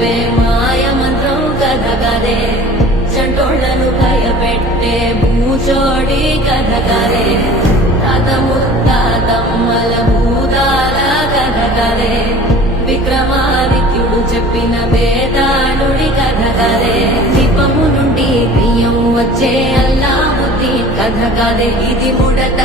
చెప్పే మాయ మంత్రం కథ కదే చంటోళ్లను భయపెట్టే భూచోడి కథ కదే తాత ముత్తాతమ్మల భూతాల కథ కదే విక్రమాదిత్యుడు చెప్పిన వేదాళుడి కథ కదే దీపము నుండి బియ్యం వచ్చే అల్లావుద్దీన్ కథ కదే ఇది ముడత